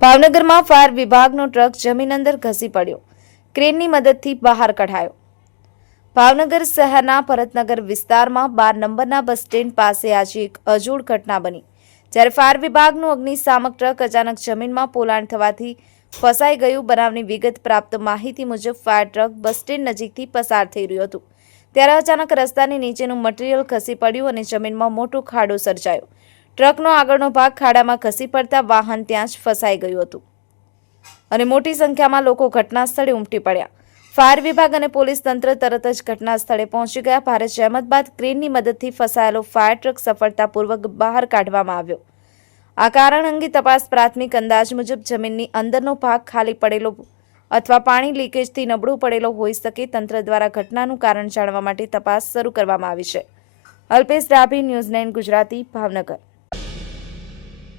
ભાવનગરમાં ફાયર વિભાગનો ટ્રક જમીન અંદર ઘસી પડ્યો. ક્રેનની મદદથી બહાર કઢાયો. ભાવનગર શહેરના ભરતનગર વિસ્તારમાં બાર નંબરના બસ સ્ટેન્ડ પાસે આજે એક અજોડ ઘટના બની. જ્યારે ફાયર વિભાગનું અગ્નિશામક ટ્રક અચાનક જમીનમાં પોલાણ થવાથી ફસાઈ ગયું. બનાવની વિગત પ્રાપ્ત માહિતી મુજબ ફાયર ટ્રક બસ સ્ટેન્ડ નજીકથી પસાર થઈ રહ્યું હતું. ત્યારે અચાનક રસ્તાની નીચેનું મટીરિયલ ખસી પડ્યું અને જમીનમાં મોટું ખાડો સર્જાયો. ટ્રકનો આગળનો ભાગ ખાડામાં ખસી પડતા વાહન ત્યાં જ ફસાઈ ગયું હતું. અને મોટી સંખ્યામાં લોકો ઘટના સ્થળે ઉમટી પડ્યા. ફાયર વિભાગ અને પોલીસ તંત્ર તરત જ ઘટના સ્થળે પહોંચી ગયા. ભારે જહેમત બાદ ક્રેનની મદદથી ફસાયેલો ફાયર ટ્રક સફળતાપૂર્વક બહાર કાઢવામાં આવ્યો. આ કારણ અંગે તપાસ પ્રાથમિક અંદાજ મુજબ જમીનની અંદરનો ભાગ ખાલી પડેલો અથવા પાણી લીકેજથી નબળું પડેલો હોઈ શકે તંત્ર દ્વારા ઘટનાનું કારણ જાણવા માટે તપાસ શરૂ કરવામાં આવી છે. Alpesh Dabhi news nine Gujarati, Bhavnagar.